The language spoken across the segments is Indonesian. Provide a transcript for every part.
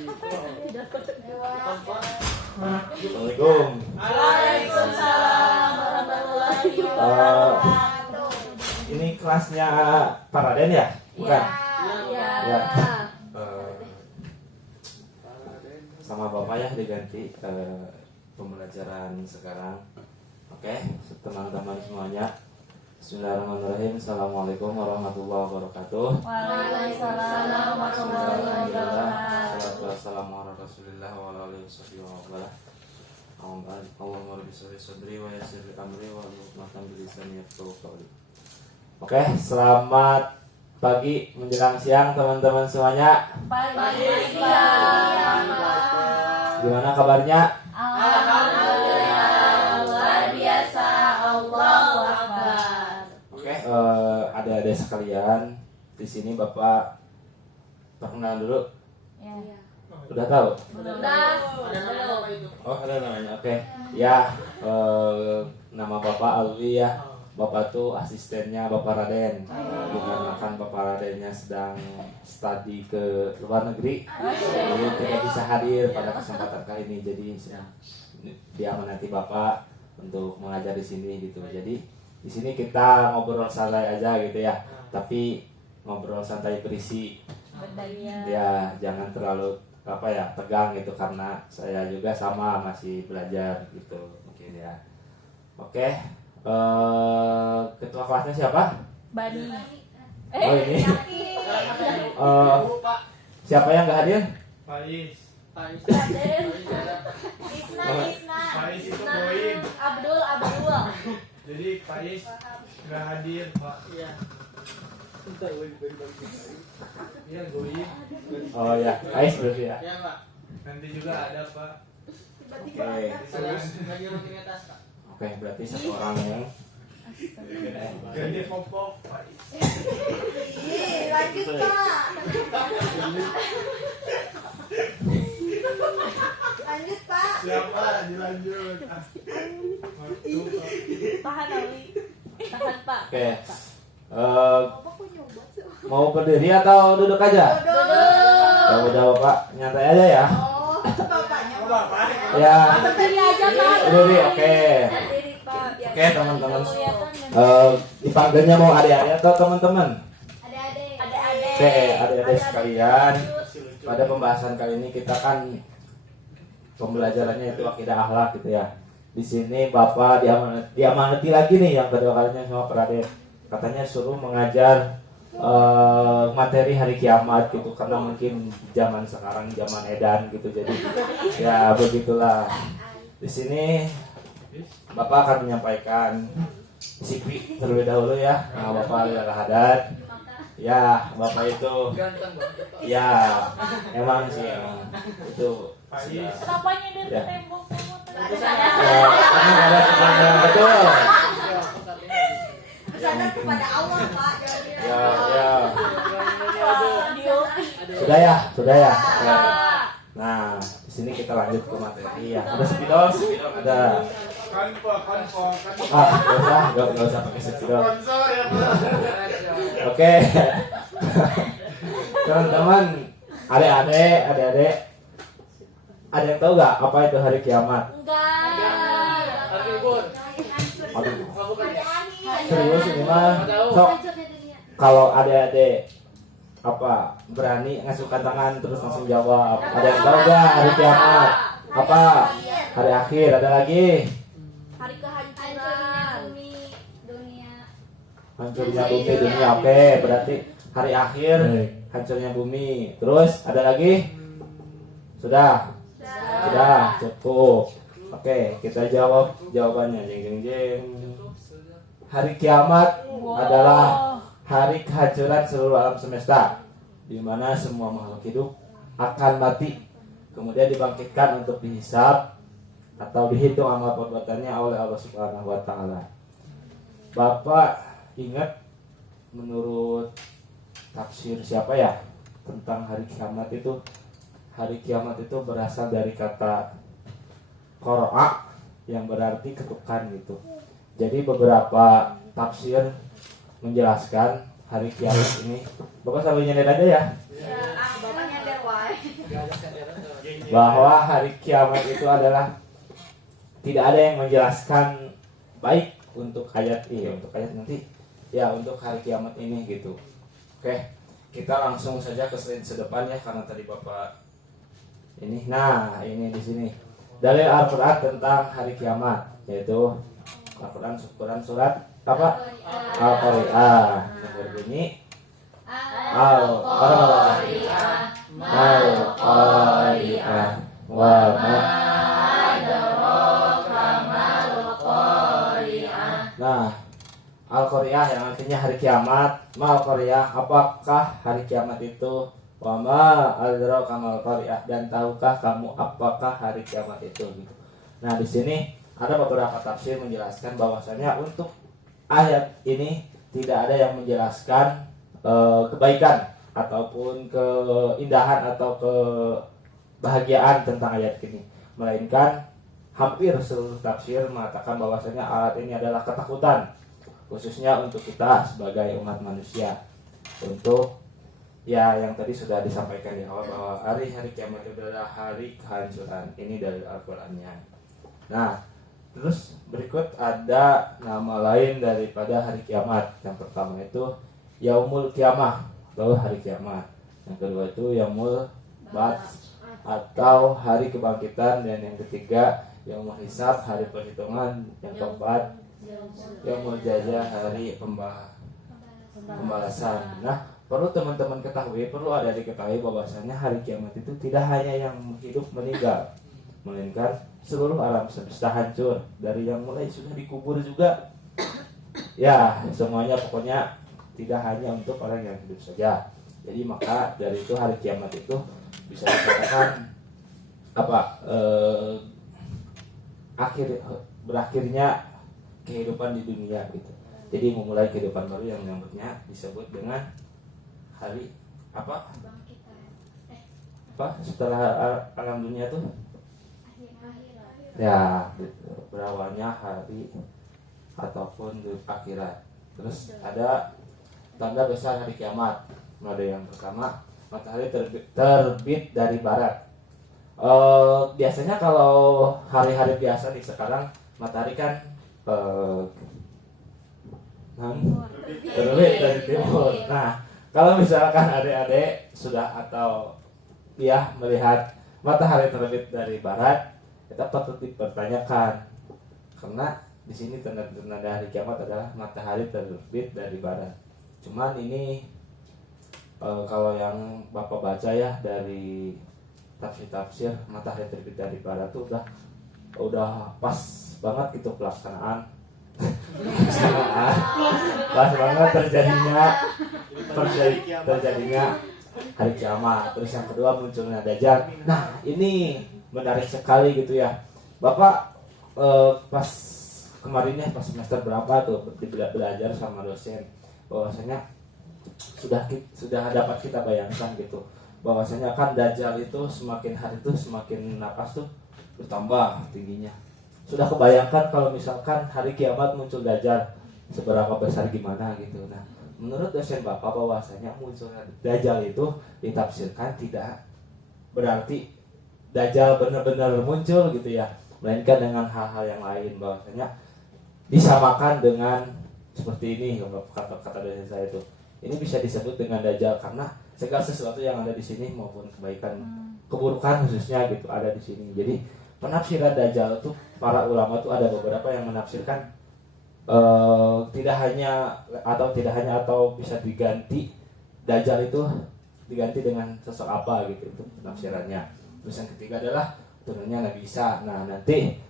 Assalamualaikum. Waalaikumsalam warahmatullahi wabarakatuh. Ini kelasnya Pak Raden ya? Bukan? Ya. Sama Bapak ya diganti pembelajaran sekarang. Oke, teman-teman semuanya. Bismillahirrahmanirrahim. Assalamualaikum warahmatullahi wabarakatuh. Waalaikumsalam warahmatullahi wabarakatuh. Salatu wassalamu ala Rasulillah wa ala alihi wasallam. Allahumma rabbi sholli sadri wa yassir li amri wa hlul 'uqdatam min lisani yafqahu qawli. Oke, selamat pagi menjelang siang teman-teman semuanya. Pagi siang. Gimana kabarnya? Alhamdulillah luar biasa. Allahu Akbar. Oke, adik-adik sekalian, di sini Bapak perkenalan dulu. Ya. Udah tahu? Udah. Oh, ada namanya. Oke. Ya, nama Bapak Alwi ya. Bapak tuh asistennya Bapak Raden. Dikarenakan Bapak Radennya sedang studi ke luar negeri, jadi tidak bisa hadir pada kesempatan kali ini. Jadi dia menanti Bapak untuk mengajar di sini gitu. Jadi di sini kita ngobrol santai aja gitu ya. Tapi ngobrol santai berisi. Ya, jangan terlalu tegang gitu karena saya juga sama masih belajar gitu mungkin ya. Oke. Ketua kelasnya siapa? Bani. Oh ini. Siapa yang nggak hadir? Faiz itu Goim. Abdul. Jadi Faiz nggak hadir Pak. Iya. Iya Goim. Oh ya, Ais berarti ya. Iya Pak. Nanti juga ada Pak. Oke. Oke, berarti satu orang yang Ganti popok Faiz. Lanjut Pak. Lanjut Pak. Siapa? Dilanjut. Tahan Ali. Tahan Pak. Oke. Mau berdiri atau duduk aja? Duduk. Ya udah Bapak, nyantai aja ya. Oh, bapaknya. Bapak. Ya. Berdiri aja Pak. Berdiri, oke. Berdiri Pak. Oke, teman-teman. Dipanggilnya mau adik-adik atau teman-teman? Adik-adik. Oke, adik-adik sekalian. Pada pembahasan kali ini kita kan pembelajarannya itu akidah akhlak gitu ya. Di sini Bapak diamanati lagi nih yang kedua kalinya sama Pak Raden. Katanya suruh mengajar materi hari kiamat gitu karena mungkin zaman sekarang zaman edan gitu. Jadi ya begitulah. Di sini Bapak akan menyampaikan sikwi terlebih dahulu ya. Nah, Bapak adalah hadat. Ya, Bapak itu ya emang sih emang itu Faiz. Kenapa nyindir ke Ya. tembok? karena ada kepada betul. Bersandar kepada Allah Pak. Ya. Sudah ya. Ya. Nah, di sini kita lanjut ke materi ya. Ada spidol ada. Kanpo. Nggak usah pakai spidol. Sponsor ya Pak. Oke. Teman-teman, adik-adik, ada yang tahu nggak apa itu hari kiamat? Aduh, serius ini mah. Sok, kalau adik-adik berani ngasuhkan tangan terus langsung jawab. Ada yang tahu nggak hari kiamat? Apa? Hari akhir. Ada lagi? Hari kehancuran Hancurnya bumi dunia. Oke, berarti hari akhir hancurnya bumi. Terus ada lagi? Sudah, cukup. Oke, kita jawab jawabannya. Jeng. Hari kiamat adalah hari kehancuran seluruh alam semesta, di mana semua makhluk hidup akan mati, kemudian dibangkitkan untuk dihisab atau dihitung amal perbuatannya oleh Allah Subhanahu wa Ta'ala. Bapak ingat menurut tafsir siapa ya tentang hari kiamat itu? Hari kiamat itu berasal dari kata qara'a yang berarti ketukan gitu. Jadi beberapa tafsir menjelaskan hari kiamat ini. Bapak sambil nyender aja ya. Bapak nyadar wae. bahwa hari kiamat itu adalah tidak ada yang menjelaskan baik untuk ayat nanti ya, untuk hari kiamat ini gitu. Oke, kita langsung saja ke slide sedepan ya, karena tadi Bapak ini. Nah, ini di sini dalil Al-Qur'an tentang hari kiamat, yaitu Al-Qur'an surat apa? Al-Qari'ah, yang berbunyi Al-Qari'ah Al-Qari'ah wa ma adraka mal qari'ah. Nah, Al-Qari'ah yang artinya hari kiamat. Mal Qari'ah, apakah hari kiamat itu? Wa ma adraka mal qari'ah, dan tahukah kamu apakah hari kiamat itu gitu. Nah, di sini ada beberapa tafsir menjelaskan bahwasanya untuk ayat ini tidak ada yang menjelaskan kebaikan ataupun keindahan atau kebahagiaan tentang ayat ini, melainkan hampir seluruh tafsir mengatakan bahwasanya ayat ini adalah ketakutan, khususnya untuk kita sebagai umat manusia, untuk ya yang tadi sudah disampaikan di awal bahwa hari-hari kiamat itu adalah hari kehancuran. Ini dari Al-Qur'annya. Nah, terus berikut ada nama lain daripada hari kiamat. Yang pertama itu Yaumul Kiamah atau hari kiamat. Yang kedua itu Yaumul Ba'ts atau hari kebangkitan, dan yang ketiga Yaumul Hisab, hari perhitungan. Yang keempat Yaumul Jazaa, hari pembalasan. Nah, perlu teman-teman ketahui, perlu ada diketahui bahwasanya hari kiamat itu tidak hanya yang hidup meninggal, melainkan seluruh alam semesta hancur, dari yang mulai sudah dikubur juga. Ya, semuanya pokoknya tidak hanya untuk orang yang hidup saja. Jadi maka dari itu hari kiamat itu bisa dikatakan berakhirnya kehidupan di dunia gitu. Jadi memulai kehidupan baru yang menyambutnya disebut dengan hari apa setelah alam dunia tuh ya gitu, berawalnya hari ataupun di akhirat. Terus ada tanda besar hari kiamat. Ada yang pertama, matahari terbit dari barat. Biasanya kalau hari-hari biasa di sekarang matahari kan terbit dari timur. Nah, kalau misalkan adik-adik sudah atau ya melihat matahari terbit dari barat, kita patut dipertanyakan, karena di sini tanda-tanda hari kiamat adalah matahari terbit dari barat. Cuman ini kalau yang Bapak baca ya dari tafsir matahari terbit dari barat tuh udah pas banget gitu pelaksanaan. Pas banget terjadinya hari kiamat. Terus yang kedua munculnya Dajjal. Nah, ini menarik sekali gitu ya. Bapak pas kemarin ya, pas semester berapa tuh belajar sama dosen, bahwasanya sudah dapat kita bayangkan gitu, bahwasanya kan Dajjal itu semakin hari itu semakin napas tuh bertambah tingginya. Sudah kebayangkan kalau misalkan hari kiamat muncul Dajjal seberapa besar gimana gitu. Nah, menurut dosen Bapak bahwasanya munculnya Dajjal itu ditafsirkan tidak berarti Dajjal benar-benar muncul gitu ya, melainkan dengan hal-hal yang lain, bahwasanya disamakan dengan seperti ini kata dosen saya itu. Ini bisa disebut dengan Dajjal karena segala sesuatu yang ada di sini maupun kebaikan, keburukan khususnya gitu ada di sini. Jadi penafsiran Dajjal itu para ulama itu ada beberapa yang menafsirkan tidak hanya atau bisa diganti Dajjal itu diganti dengan sosok apa gitu, itu penafsirannya. Terus yang ketiga adalah turunnya Nabi Isa. Nah, nanti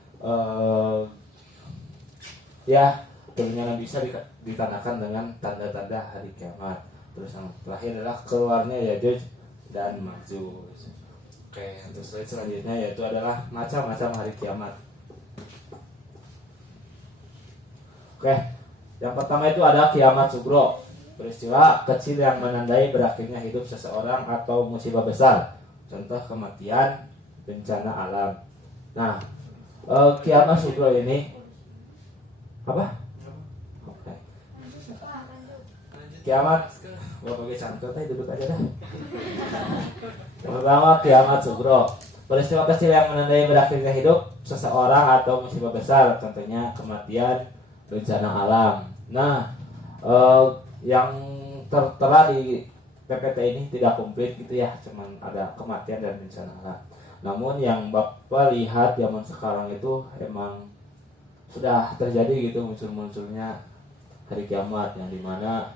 turunnya Nabi Isa ditandakan dengan tanda-tanda hari kiamat. Terus yang terakhir adalah keluarnya Yajuj dan Majuj. Oke, untuk slide selanjutnya yaitu adalah macam-macam hari kiamat. Oke, yang pertama itu ada kiamat sugro, peristiwa kecil yang menandai berakhirnya hidup seseorang atau musibah besar, contoh kematian, bencana alam. Nah, kiamat sugro ini apa? Oke. Kiamat, gua pakai cangkul, duduk aja dah. Yang pertama kiamat sugro. Peristiwa kecil yang menandai berakhirnya hidup seseorang atau musibah besar, contohnya kematian, bencana alam. Nah, yang tertera di PPT ini tidak komplit gitu ya, cuman ada kematian dan bencana alam. Namun yang Bapak lihat zaman sekarang itu emang sudah terjadi gitu muncul-munculnya hari kiamat yang dimana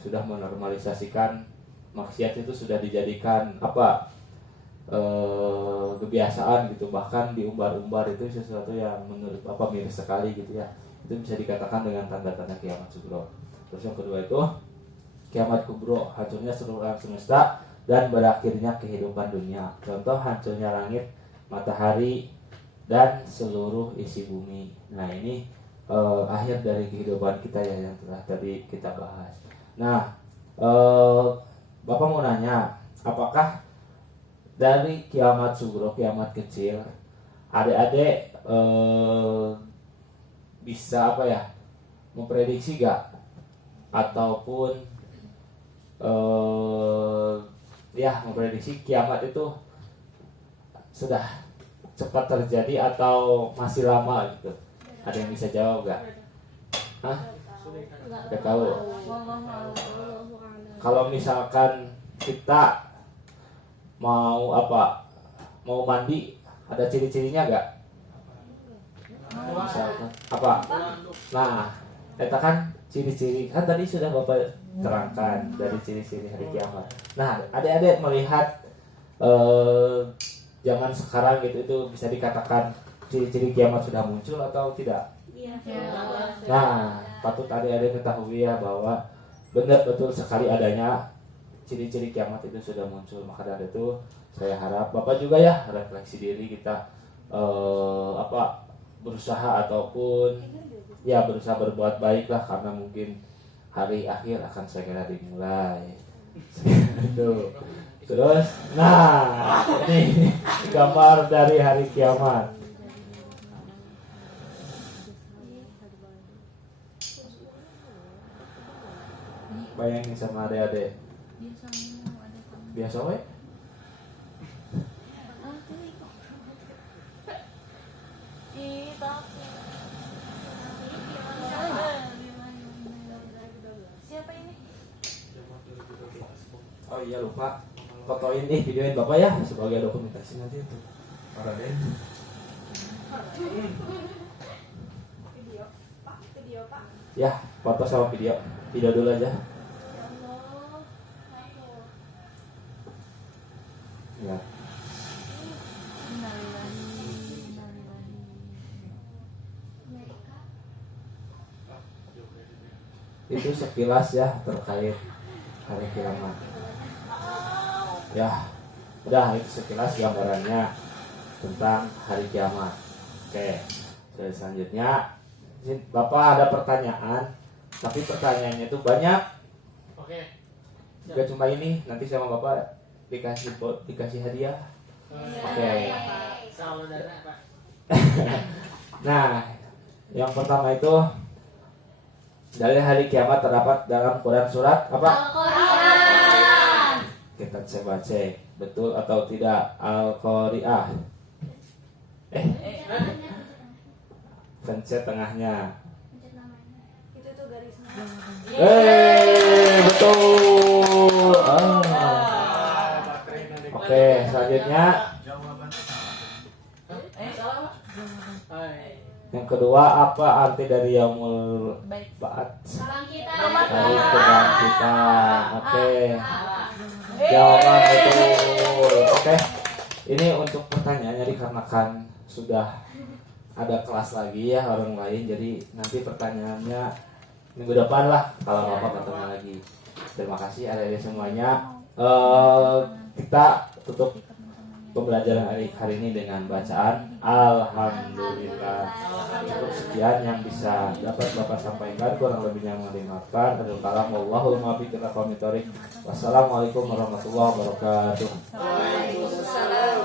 sudah menormalisasikan maksiat itu sudah dijadikan kebiasaan gitu, bahkan diumbar-umbar itu sesuatu yang menurut Bapak miris sekali gitu ya. Itu bisa dikatakan dengan tanda-tanda kiamat kubro. Terus yang kedua itu kiamat kubro, hancurnya seluruh alam semesta dan berakhirnya kehidupan dunia. Contoh hancurnya langit, matahari dan seluruh isi bumi. Nah ini akhir dari kehidupan kita ya yang telah tadi kita bahas. Nah Bapak mau nanya, apakah dari kiamat sugro, kiamat kecil, adik-adik bisa memprediksi gak? Ataupun memprediksi kiamat itu sudah cepat terjadi atau masih lama gitu? Ada yang bisa jawab gak? Hah? Gak tahu. Kalau misalkan kita mau mandi, ada ciri-cirinya gak? Misalkan apa? Nah, eta kan ciri-ciri kan tadi sudah Bapak terangkan dari ciri-ciri hari kiamat. Nah, adik-adik melihat zaman sekarang gitu itu bisa dikatakan ciri-ciri kiamat sudah muncul atau tidak? Iya. Nah, patut adik-adik ketahui ya bahwa benar betul sekali adanya ciri-ciri kiamat itu sudah muncul. Maka dari itu saya harap Bapak juga ya refleksi diri kita berusaha ataupun berusaha berbuat baik lah, karena mungkin hari akhir akan segera dimulai. Itu. Terus, nah ini gambar dari hari kiamat. Bayangin sama adik-adik. Biasa we? Siapa ini? Oh iya lupa, fotoin videoin Bapak ya sebagai dokumentasi nanti untuk para den. Video Pak. Ya, foto sama video dulu aja. Ya. Itu sekilas ya terkait hari kiamat. Ya, udah itu sekilas gambarannya tentang hari kiamat. Oke, selanjutnya Bapak ada pertanyaan, tapi pertanyaannya itu banyak. Oke. Gak cuma ini, nanti sama Bapak dikasih hadiah. Oke. Saudara Pak. Nah, yang pertama itu dari hari kiamat terdapat dalam Quran surat apa? Al-Quran. Kita coba cek betul atau tidak Al-Qari'ah. Pencet tengahnya. Itu tuh garisnya. Betul. Oke, selanjutnya Jawaban yang kedua apa arti dari Yaumul Ba'ats? Hari kebangkitan. Oke. Jawaban betul. Oke. Ini untuk pertanyaannya dikarenakan sudah ada kelas lagi ya orang lain, jadi nanti pertanyaannya minggu depan lah kalau Bapak ketemu lagi. Terima kasih adik-adik semuanya. Kita tutup pembelajaran hari ini dengan bacaan Alhamdulillah. Cukup sekian yang bisa dapat Bapak sampaikan, kurang lebihnya mohon dimaafkan. Wallahul muwaffiq ila aqwamit thoriq. Wassalamualaikum warahmatullahi wabarakatuh. Waalaikumsalam.